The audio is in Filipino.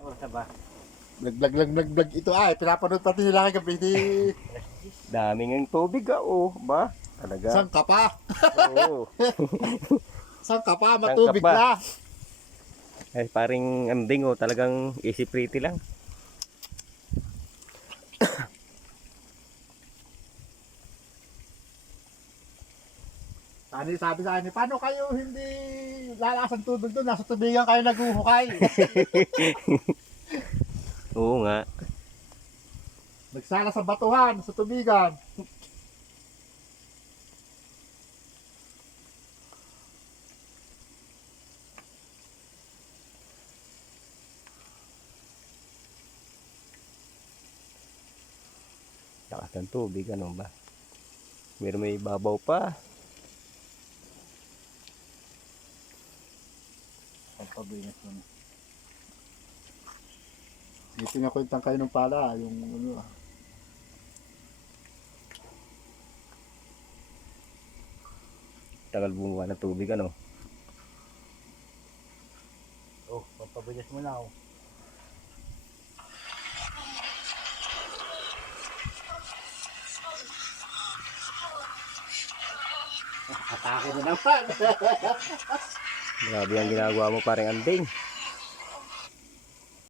Oo, saba. Vlog ito ay. Pinapanood pati nila kagabi di. Daming ang tubig oh. Ba? Talaga. Saan ka pa? Oo. Saan ka pa? Saan Matubig ka pa? na. Ay, paring anding oh. Talagang easy pretty lang. Sabi sa akin, paano kayo hindi lalakas ang tubig doon? Nasa tubigan kayo naguhukay. Oo nga. Nagsala sa batuhan, sa tubigan. Lakas ng tubig, ano ba? Meron may babaw pa. Pagpabinas mo na. Gising ako yung tangkay ng pala, yung ano. Tagal bumuha ng tubig, ano? Oh, pagpabigas mo na, oh. Atake na naman. Grabe ang ginagawa mo, paring anding.